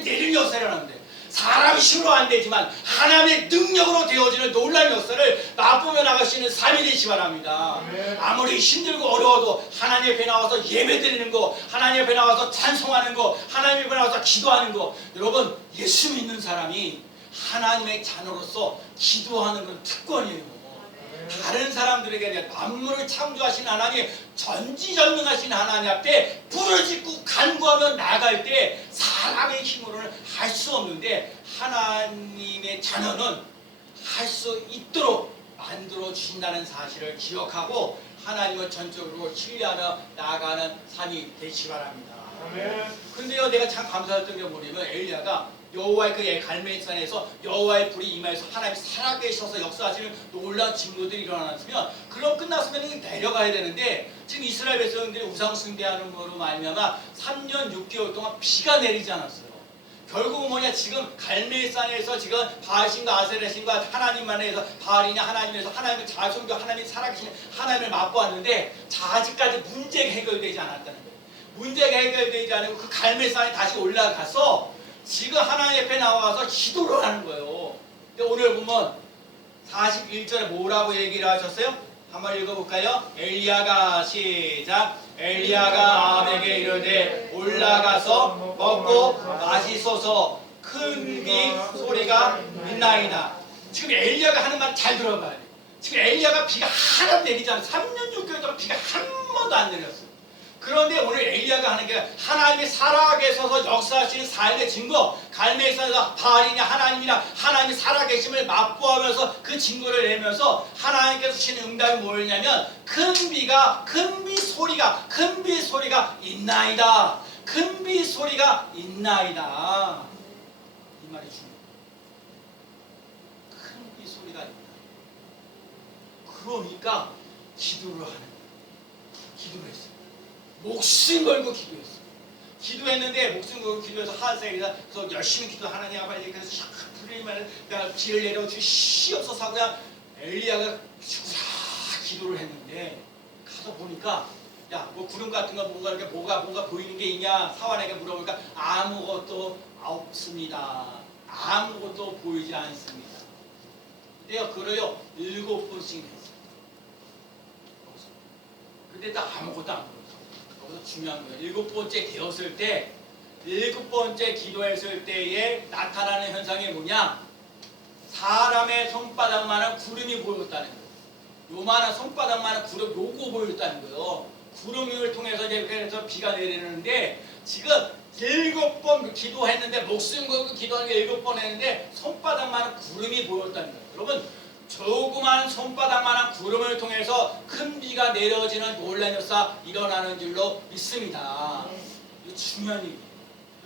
하나님이 내리는 역사를 하는데 사람의 힘으로 안 되지만 하나님의 능력으로 되어지는 놀라운 역사를 맛보며 나갈 수 있는 삶이 되시기 바랍니다. 아무리 힘들고 어려워도 하나님 앞에 나와서 예배드리는 거, 하나님 앞에 나와서 찬송하는 거, 하나님 앞에 나와서 기도하는 거, 여러분 예수 믿는 사람이 하나님의 자녀로서 기도하는 건 특권이에요. 다른 사람들에게 만물을 창조하신 하나님, 전지전능하신 하나님 앞에 부르짖고 간구하며 나아갈 때 사람의 힘으로는 할 수 없는데 하나님의 자녀는 할 수 있도록 만들어 주신다는 사실을 기억하고 하나님을 전적으로 신뢰하며 나아가는 삶이 되시기 바랍니다. 그런데요, 내가 참 감사했던 게 뭐냐면 엘리야가 여호와의 그 갈멜산에서 여호와의 불이 임하여서 하나님이 살아계셔서 역사하시는 놀라운 징조들이 일어났으면 그럼 끝났으면 내려가야 되는데 지금 이스라엘 백성들이 우상 숭배하는 거로 말미암아 3년 6개월 동안 비가 내리지 않았어요. 결국은 뭐냐, 지금 갈멜산에서 지금 바알신과 아세라신과 하나님만 해서 바알이냐 하나님에서 하나님을 잘 섬겨 하나님이 살아계신 하나님을 맛보았는데 아직까지 문제가 해결되지 않았다는 거예요. 문제가 해결되지 않고 그 갈멜산에 다시 올라가서 지금 하나님 앞에 나와서 기도를 하는 거예요. 근데 오늘 보면 41절에 뭐라고 얘기를 하셨어요? 한번 읽어볼까요? 엘리야가 시작. 엘리야가 아합에게 이르되 올라가서 먹고 마시소서 큰 비 소리가 있나이다. 지금 엘리야가 하는 말 잘 들어봐요. 지금 엘리야가 비가 하나도 내리지 않아요. 3년 6개월 동안 비가 한 번도 안 내렸어요. 그런데 오늘 엘리야가 하는 게 하나님이 살아계셔서 역사하시는 삶의 증거, 갈멜산에서 바알이냐 하나님이나 하나님이 살아계심을 맛보하면서 그 증거를 내면서 하나님께서 주시는 응답이 뭐였냐면 큰 비 소리가 있나이다. 큰 비 소리가 있나이다. 이 말이 중요해요. 큰 비 소리가 있나이다. 그러니까 기도를 하는 거예요. 기도를 했어요. 목숨 걸고 기도했어요. 기도했는데 목숨 걸고 기도해서 하늘에서 열심히 기도 하나님 빨리 그래서 불리면 내가 비를 내려 주시옵소서 하고 그냥 엘리야가 기도를 했는데 가서 보니까 야, 뭐 구름 같은 거 뭔가 이렇게 뭐가 보이는 게 있냐 사환에게 물어보니까 아무것도 없습니다. 아무것도 보이지 않습니다. 내가 그래요 7번씩 했어요. 근데 또 아무것도 안 보여요. 중요한 거예요. 7번째 되었을 때 7번째 기도했을 때에 나타나는 현상이 뭐냐, 사람의 손바닥만한 구름이 보였다는 거예요. 요만한 손바닥만한 구름 요거 보였다는 거예요. 구름을 통해서 이제 그래서 비가 내리는데 지금 7번 기도했는데 목숨 걸고 기도한 게 7번 했는데 손바닥만한 구름이 보였다는 거예요. 여러분 조그만 손바닥만한 구름을 통해서 큰 비가 내려지는 놀라운 역사 일어나는 줄로 믿습니다. 이거 중요한 일이에요.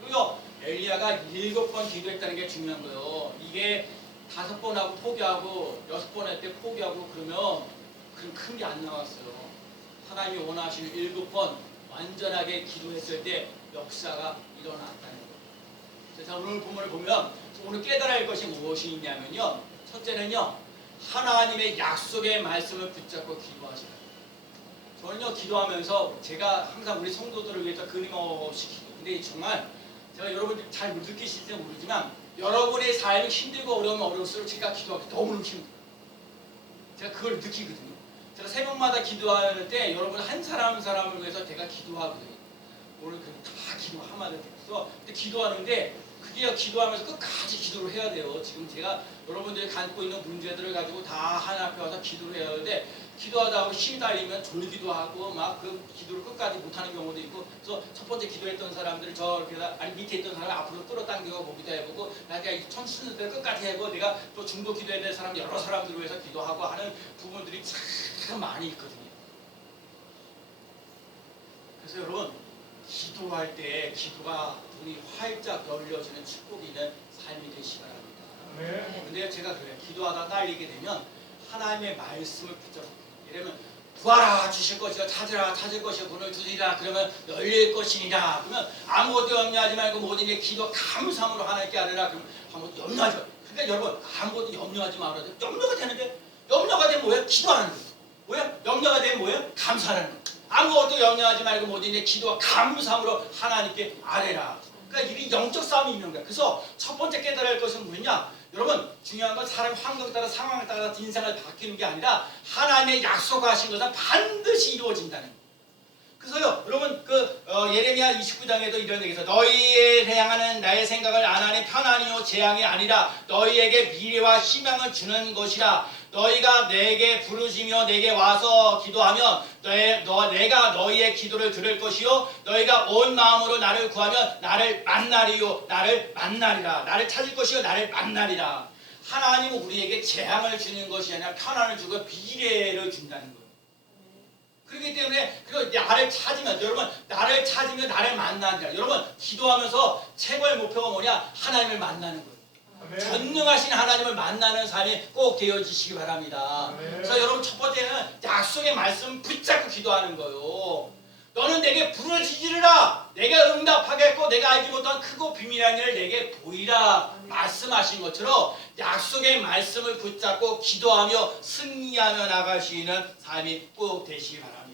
그리고 엘리야가 7번 기도했다는 게 중요한 거예요. 이게 5번 하고 포기하고 6번 할 때 포기하고 그러면 큰 게 안 나왔어요. 하나님이 원하시는 7번 완전하게 기도했을 때 역사가 일어났다는 거예요. 자, 오늘 본문을 보면 오늘 깨달아야 할 것이 무엇이 있냐면요. 첫째는요. 하나님의 약속의 말씀을 붙잡고 기도하시라. 저는요 기도하면서 제가 항상 우리 성도들을 위해서 끊임없이 기도. 근데 정말 제가 여러분들 잘 느끼실지 모르지만 여러분의 삶이 힘들고 어려우면 어려울수록 제가 기도하기 너무 힘들어요. 제가 그걸 느끼거든요. 제가 새벽마다 기도할 때 여러분 한 사람 한 사람을 위해서 제가 기도하거든요. 오늘 다 기도 한마디 했어. 근데 기도하는데 그게 기도하면서 끝까지 기도를 해야 돼요. 지금 제가 여러분들이 갖고 있는 문제들을 가지고 다 하나 앞에 와서 기도를 해야 하는데 기도하다 보면 힘이 달리면 졸기도 하고 막 그 기도를 끝까지 못하는 경우도 있고 그래서 첫 번째 기도했던 사람들을 저렇게 아니 밑에 있던 사람을 앞으로 끌어당겨 보기도 해보고 나중에 천수들 끝까지 해보고 내가 또 중보 기도해야 될 사람 여러 사람들을 위해서 기도하고 하는 부분들이 참 많이 있거든요. 그래서 여러분 기도할 때 기도가 눈이 활짝 열려지는 축복이 있는 삶이 되시기 바랍니다. 근데 제가 그래요. 기도하다 딸리게 되면 하나님의 말씀을 붙잡고 이러면 구하라 주실 것이요 찾으라 찾을 것이요 문을 두드리라 그러면 열릴 것이니라. 그러면 아무것도 염려하지 말고 모든 일 기도 감사함으로 하나님께 아뢰라. 그러면 아무것도 염려하지 마. 그러니까 여러분 아무것도 염려하지 말아야 돼. 염려가 되는데 염려가 되면 뭐예요? 기도하는 거예요. 뭐예요? 염려가 되면 뭐예요? 감사하는 거예요. 아무것도 염려하지 말고 모든 일 기도와 감사함으로 하나님께 아뢰라. 그러니까 이게 영적 싸움이 있는 거야. 그래서 첫 번째 깨달아야 할 것은 뭐냐? 여러분 중요한 건 사람의 환경에 따라 상황에 따라 인생을 바뀌는 게 아니라 하나님의 약속하신 것은 반드시 이루어진다는 거예요. 그래서요, 여러분 예레미야 29장에도 이런 얘기에서 너희에 향하는 나의 생각을 안 하니 편안이요 재앙이 아니라 너희에게 미래와 희망을 주는 것이라. 너희가 내게 부르시며 내게 와서 기도하면 내가 너희의 기도를 들을 것이요 너희가 온 마음으로 나를 구하면 나를 만나리요 나를 만나리라. 나를 찾을 것이요 나를 만나리라. 하나님은 우리에게 재앙을 주는 것이 아니라 편안을 주고 미래를 준다는 거예요. 그렇기 때문에 나를 찾으면 여러분 나를 찾으면 나를 만나니라. 여러분 기도하면서 최고의 목표가 뭐냐? 하나님을 만나는 거예요. 아멘. 전능하신 하나님을 만나는 삶이 꼭 되어지시기 바랍니다. 아멘. 그래서 여러분 첫 번째는 약속의 말씀 붙잡고 기도하는 거예요. 너는 내게 부르짖으리라. 내가 응답하겠고 내가 알지 못한 크고 비밀한 일을 내게 보이라. 말씀하신 것처럼 약속의 말씀을 붙잡고 기도하며 승리하며 나갈 수 있는 삶이 꼭 되시기 바랍니다.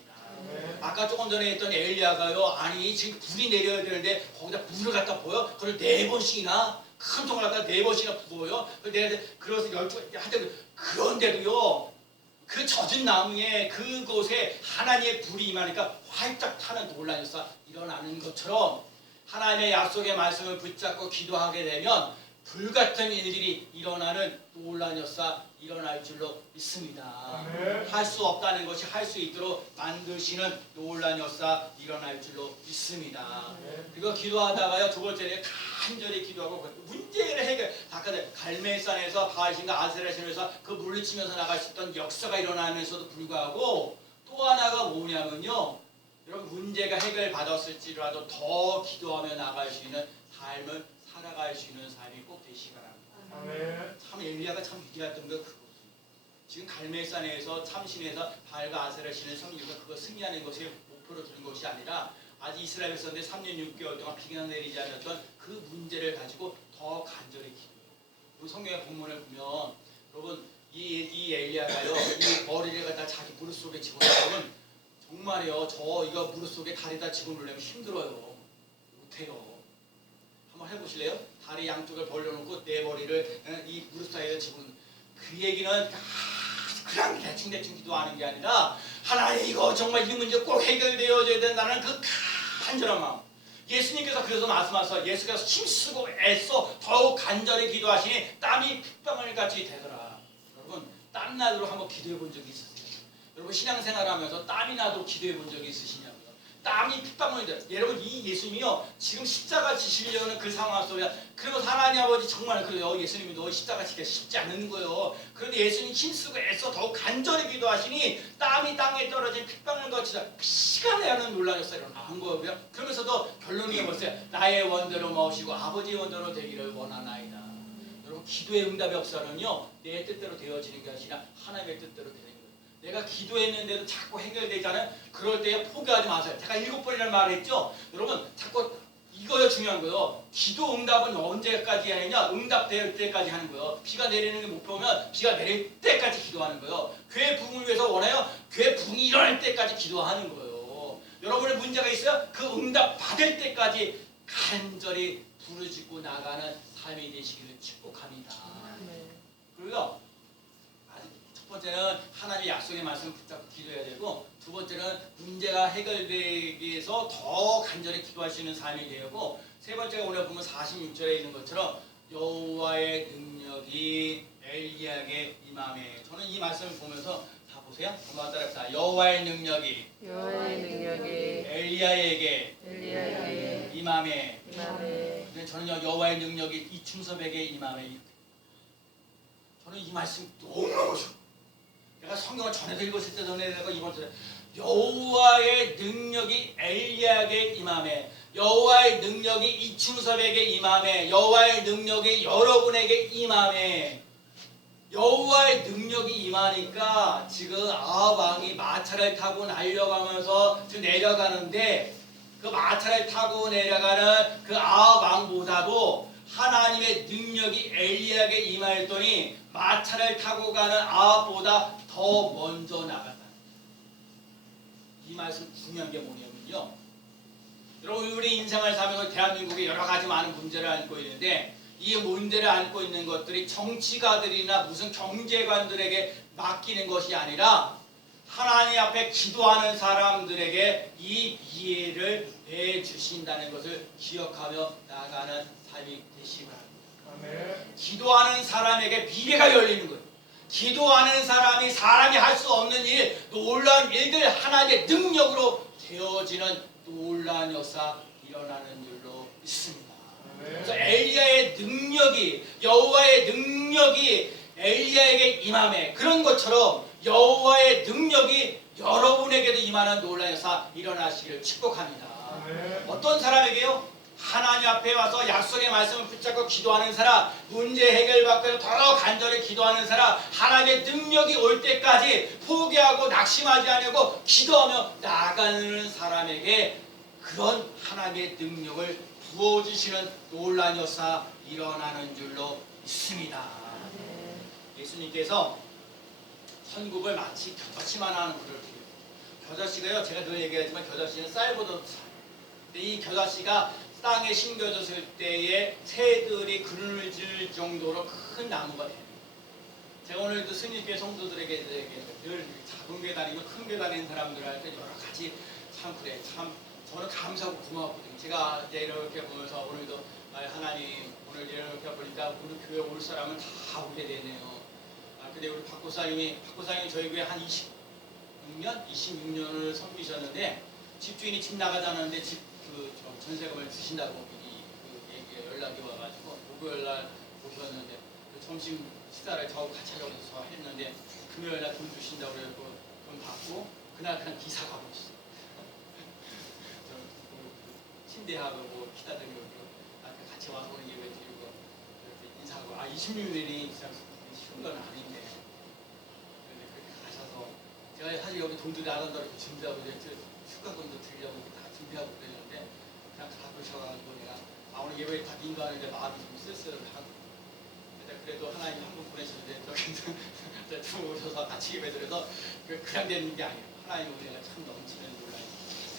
아까 조금 전에 했던 엘리야가요, 아니 지금 불이 내려야 되는데 거기다 불을 갖다 부어요. 그걸 4번씩이나 큰 통을 갖다 4번씩이나 부어요. 그래서 12, 하여튼 그런데도요, 그 젖은 나무에 그곳에 하나님의 불이 임하니까 활짝 타는 논란이 일어나는 것처럼 하나님의 약속의 말씀을 붙잡고 기도하게 되면 불같은 일들이 일어나는 논란이 일어날 줄로 믿습니다. 할 수 없다는 것이 할 수 있도록 만드시는 논란이 일어날 줄로 믿습니다. 그리고 기도하다가요, 두 번째는 간절히 기도하고 문제를 해결. 아까 갈멜산에서 바알신과 아세라신에서 그 물리치면서 나갈 수 있던 역사가 일어나면서도 불구하고 또 하나가 뭐냐면요, 여러분 문제가 해결받았을지라도 더 기도하며 나갈 수 있는 삶을 살아갈 수 있는 삶이 꼭 되시기 바랍니다. 참 엘리야가 참 위대했던 게 그거죠. 지금 갈멜산에서 참신에서 바알과 아세라 신을 섬기고 그거 승리하는 것이 목표로 두는 것이 아니라 아직 이스라엘 백성들이 3년 6개월 동안 비가 내리지 않았던 그 문제를 가지고 더 간절히 기도해요. 우리 성경의 본문을 보면 여러분 이 엘리야가요, 이 머리를 갖다 자기 무릎 속에 집어넣으면 정말요, 저 이거 무릎 속에 다리다 집어넣으려면 힘들어요. 못해요. 한번 해보실래요? 다리 양쪽을 벌려놓고 내 머리를 이 무릎 사이에 집어넣는 그 얘기는 그냥 대충 기도하는 게 아니라 하나님 이거 정말 이 문제 꼭 해결되어져야 된다는 그 간절한 마음. 예수님께서 그래서 말씀하셔서 예수께서 힘쓰고 애써 더욱 간절히 기도하시니 땀이 핏방울 같이 되더라. 여러분 땀나도록 한번 기도해 본 적이 있으세요? 여러분 신앙생활하면서 땀이 나도 기도해 본 적이 있으시냐고요? 땀이 핏방울이 돼요. 여러분 이 예수님이요 지금 십자가 지시려는 그 상황 속에 그러면 하나님 아버지 정말 그래요. 예수님이 너 십자가 지기가 쉽지 않는 거예요. 그런데 예수님 힘쓰고 애써 더욱 간절히 기도하시니 땀이 땅에 떨어진 핏방울 같이 피가 나는 논란이 일어난 거예요. 그러면서도 결론이 뭐였어요? 나의 원대로 모시고 아버지의 원대로 되기를 원하나이다. 여러분 기도의 응답의 역사는요 내 뜻대로 되어지는 게 아니라 하나님의 뜻대로 되는 거예요. 내가 기도했는데도 자꾸 해결되지 않아요? 그럴 때 포기하지 마세요. 제가 7번이라는 말을 했죠? 여러분 자꾸 이거요 중요한 거예요. 기도 응답은 언제까지 하느냐? 응답될 때까지 하는 거예요. 비가 내리는 게 목표면 비가 내릴 때까지 기도하는 거예요. 교회 부흥을 위해서 원해요? 교회 부흥이 일어날 때까지 기도하는 거예요. 여러분의 문제가 있어요? 그 응답 받을 때까지 간절히 부르짖고 나가는 삶이 되시기를 축복합니다. 그리고요 첫 번째는 하나님의 약속의 말씀을 붙잡고 기도해야 되고, 두 번째는 문제가 해결되기 위해서 더 간절히 기도할 수 있는 삶이 되고, 세 번째가 오늘 보면 46절에 있는 것처럼 여호와의 능력이 엘리야에게 임함에. 저는 이 말씀을 보면서 다 보세요. 한번 따라합시다. 여호와의 능력이 엘리야에게 임함에. 근데 저는요 여호와의 능력이 이충섭에게 임함에. 저는 이 말씀 너무너무 좋아요. 내가 성경을 전에도 읽었을 때 전에도 이번 주에 여호와의 능력이 엘리야에게 임함에, 여호와의 능력이 이충섭에게 임함에, 여호와의 능력이 여러분에게 임함에. 여호와의 능력이 임하니까 지금 아합 왕이 마차를 타고 날려가면서 지금 내려가는데 그 마차를 타고 내려가는 그 아합 왕보다도 하나님의 능력이 엘리야에게 임하였더니 마차를 타고 가는 아합보다 더 먼저 나갔다. 이 말씀 중요한 게 뭐냐면요, 여러분 우리 인생을 살면서 대한민국에 여러 가지 많은 문제를 안고 있는데 이 문제를 안고 있는 것들이 정치가들이나 무슨 경제관들에게 맡기는 것이 아니라 하나님 앞에 기도하는 사람들에게 이 미래를 내주신다는 것을 기억하며 나아가는 삶이 되시기 바랍니다. 아멘. 기도하는 사람에게 미래가 열리는 거예요. 기도하는 사람이 할 수 없는 일, 놀라운 일들 하나님의 능력으로 되어지는 놀라운 역사 일어나는 줄로 믿습니다. 그래서 엘리야의 능력이 여호와의 능력이 엘리야에게 임함에 그런 것처럼 여호와의 능력이 여러분에게도 임하는 놀라운 역사 일어나시기를 축복합니다. 어떤 사람에게요? 하나님 앞에 와서 약속의 말씀을 붙잡고 기도하는 사람, 문제 해결받고 더 간절히 기도하는 사람, 하나님의 능력이 올 때까지 포기하고 낙심하지 않고 기도하며 나아가는 사람에게 그런 하나님의 능력을 부어주시는 놀라운 역사 일어나는 줄로 믿습니다. 예수님께서 천국을 마치 겨자씨만 하는 분을 드려요. 겨자씨가요, 제가 늘 얘기하지만 겨자씨는 쌀보다 근데 이 겨자씨가 땅에 심겨졌을 때에 새들이 그늘질 정도로 큰 나무가 돼요. 제가 오늘도 스님께 성도들에게 늘 작은 게 다니고 큰 게 다니는 사람들한테 여러 가지 참 그래 참 저는 감사하고 고마웠거든요. 제가 이제 이렇게 보면서 오늘도 하나님 오늘 이렇게 보니까 우리 교회 올 사람은 다 오게 되네요. 근데 우리 박고사님이 저희 교회 한 26년을 섬기셨는데 집주인이 집 나가자는데 집 전세금을 주신다고 얘기 연락이 와가지고 목요일날 오셨는데 점심 식사를 저하고 같이 하려고 해서 했는데 금요일날 돈 주신다고 그래서 돈 받고 그날 그냥 기사 가고 있어요. 침대하고 뭐 기타 등으로 같이 와서 오늘 예배 드리고 인사하고 26년이 진짜 쉬운 건 아닌데 그렇게 가셔서 제가 사실 여기 돈도 나간다고 준비하고 휴가금도 드리려고 다 준비하고 그랬는데 그냥 가보셔가지고 내가 오늘 예배 다 인도하는데 마음이 좀 쓸쓸하고 그래도 하나님 한 분 보내셨는데 저기 들어오셔서 같이 예배 드려서 그냥 되는 게 아니에요. 하나님 은혜가 참 넘치는 놀라요.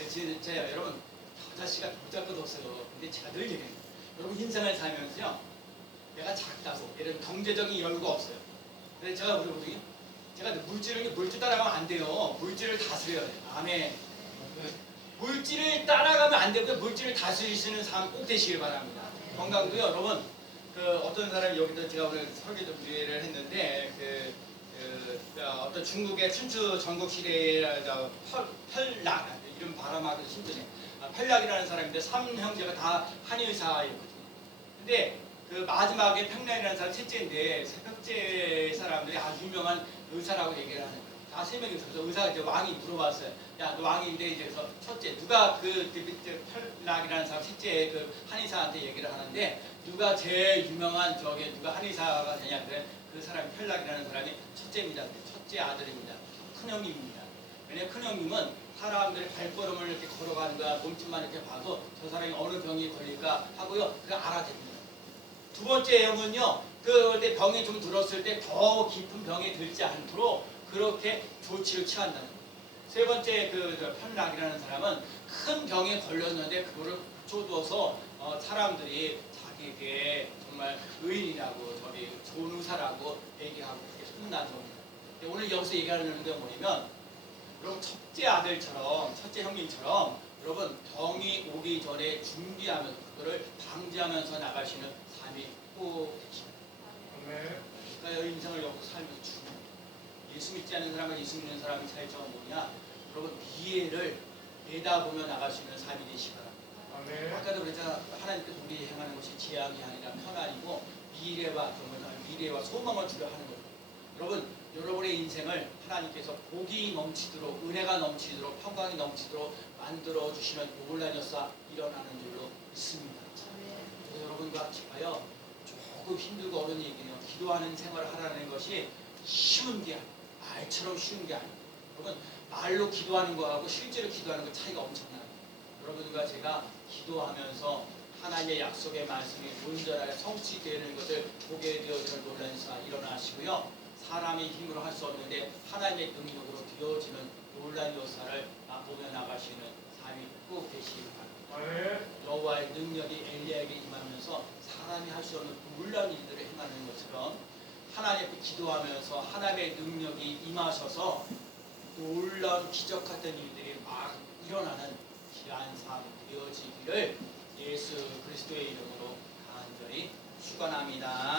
진짜 여러분 겨자씨가 도잘 것 없어요. 근데 제가 늘 얘기해요. 여러분 인생을 살면서요 내가 작다고 예를 들어 경제적인 여유가 없어요. 근데 제가 물어보더니 제가 물질 따라가면 안 돼요. 물질을 다스려야 돼요. 아멘. 물질을 따라가면 안 되고 물질을 다스리시는 삶 꼭 되시길 바랍니다. 건강도요, 여러분. 어떤 사람이 여기서 제가 오늘 설교 준비를 했는데 어떤 중국의 춘추 전국 시대의 펠락 이름 발음하기도 힘드네. 펠락이라는 사람인데 3형제가 다 한의사였거든요. 근데 그 마지막에 펠락이라는 사람 셋째인데 셋째 사람들이 아주 유명한 의사라고 얘기를 하는 거예요. 다 세 명이 있어서 의사가 이제 왕이 물어봤어요. 야, 너 왕인데 이제 그래서 첫째 누가 펠락이라는 사람 셋째 그 한의사한테 얘기를 하는데 누가 제일 유명한 누가 한의사가 되냐 그래 그 사람이 펠락이라는 사람이 첫째입니다. 첫째 아들입니다. 큰형님입니다. 왜냐면 큰형님은 사람들이 발걸음을 이렇게 걸어가는 거야 몸집만 이렇게 봐도 저 사람이 어느 병이 걸릴까 하고요 그거 알아댑니다. 두 번째 형은요 그때 병이 좀 들었을 때 더 깊은 병이 들지 않도록 그렇게 조치를 취한다는 거예요. 세 번째 펠락이라는 사람은 큰 병에 걸렸는데 그거를 붙여두어서 사람들이 자기에게 정말 의인이라고 좋은 의사라고 얘기하고 그렇게 소문나는 겁니다. 오늘 여기서 얘기하려는 게 뭐냐면 여러분 첫째 형님처럼 여러분 병이 오기 전에 준비하면서 그거를 방지하면서 나갈 수 있는 삶이 꼭 되십니다. 그러니까 인생을 여기서 살면서 중요해요. 예수 믿지 않는 사람과 예수 믿는 사람의 차이점은 뭐냐? 여러분 미래를 내다보며 나갈 수 있는 삶이 되시기 바랍니다. 아까도 그랬잖아. 하나님께서 우리 행하는 것이 재앙이 아니라 편안이고 미래와 소망을 주려 하는 거예요. 여러분 여러분의 인생을 하나님께서 복이 넘치도록 은혜가 넘치도록 평강이 넘치도록 만들어 주시는 놀라운 역사 일어나는 줄로 믿습니다. 그래서 여러분과 같이 가요. 조금 힘들고 어려운 얘기네요. 기도하는 생활을 하라는 것이 쉬운 게 아니에요. 말처럼 쉬운 게 아니에요. 여러분 말로 기도하는 거하고 실제로 기도하는 거 차이가 엄청나요. 여러분과 제가 기도하면서 하나님의 약속의 말씀이 온전하게 성취되는 것을 보게 되어지는 놀라운 역사 일어나시고요. 사람의 힘으로 할 수 없는데 하나님의 능력으로 되어지는 놀라운 역사를 맛보며 나가시는 삶이 꼭 되시기 바랍니다. 여호와의 능력이 엘리야에게 임하면서 사람이 할 수 없는 놀라운 일들을 행하는 것처럼 하나님 앞에 기도하면서 하나님의 능력이 임하셔서 놀라운 기적 같은 일들이 막 일어나는 귀한 삶 되어지기를 예수 그리스도의 이름으로 간절히 축원합니다.